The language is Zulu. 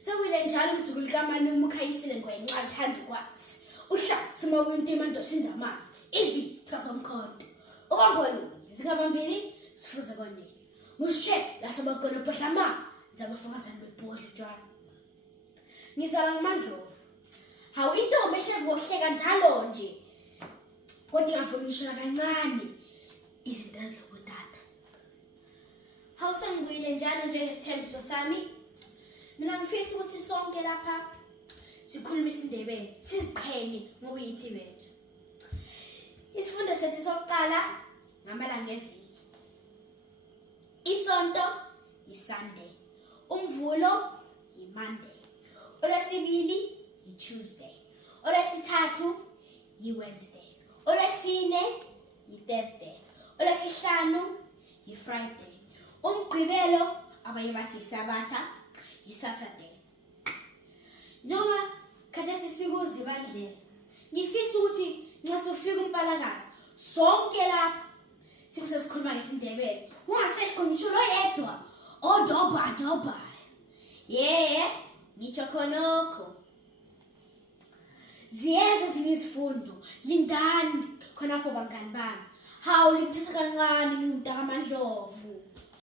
Sewile njalo umzukulu kaMalume uKhanyisile Ngwenya alithanda ukwazi. Uhla sima kwinto emandosinda amanzi. Izitha somkhonto. Okwambolo zingabambili sifuze konini. Mushe lasamakona phahlama zabafokazana bebhodla utshwala. Ngizala nguMandlovu. Hawu intombi ehlezi ngokuhleka njalo nje. Kodwa ingafuni ngishona kancane izinto ezilokudada. Hawu sengibuyile njalo njengesithembiso sami. Mina ngifisa ukuthi sonke lapha sikhulume isiNdebele, siziqhenye ngoba yithi bethu. Isifundo sethu sokuqala ngamalanga eviki. Isonto yiSunday. Umvulo yiMonday. Olwesibili yiTuesday. Olwesithathu yiWednesday. Olwesine yiThursday. Olwesihlanu yiFriday. Umgqibelo abanye bathi yiSabatha yiSaturday. Noma khathesi sikuzibandlela. Ngifisa ukuthi nxa sifika uMpalakazi sonke lapha sibe sikhuluma ngesiNdebele. Ungaseshi khona ngisho loyedwa odoba. Ngitsho khonokho. Ziyeza ezinye izifundo. Lindani khonapho bangani bami. Hawu lithatha kancane ngimntaka kaMandlovu.